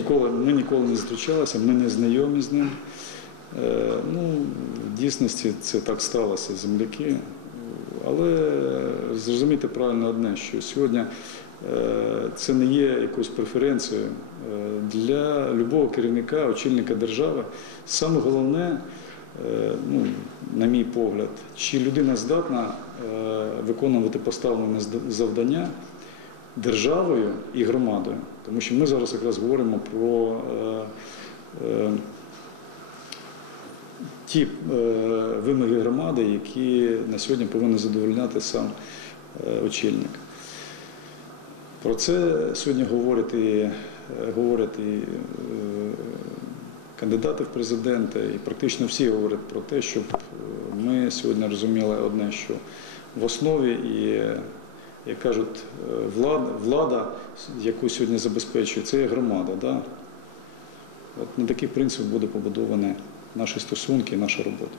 Ніколи, ми ніколи не зустрічалися, ми не знайомі з ним. Е, Ну, в дійсності це так сталося, земляки. Але зрозумійте правильно одне, що сьогодні е, це не є якоюсь преференцією. Е, Для любого керівника, очільника держави саме головне, ну, на мій погляд, чи людина здатна виконувати поставлене завдання державою і громадою. Тому що ми зараз якраз говоримо про е, е, ті е, вимоги громади, які на сьогодні повинен задовольняти сам очільник. Про це сьогодні говорять і, говорять і кандидати в президенти, і практично всі говорять про те, щоб ми сьогодні розуміли одне, що в основі і, як кажуть, е, влада, влада, яку сьогодні забезпечує, це є громада. Да? От на такий принцип буде побудовані наші стосунки і наша робота.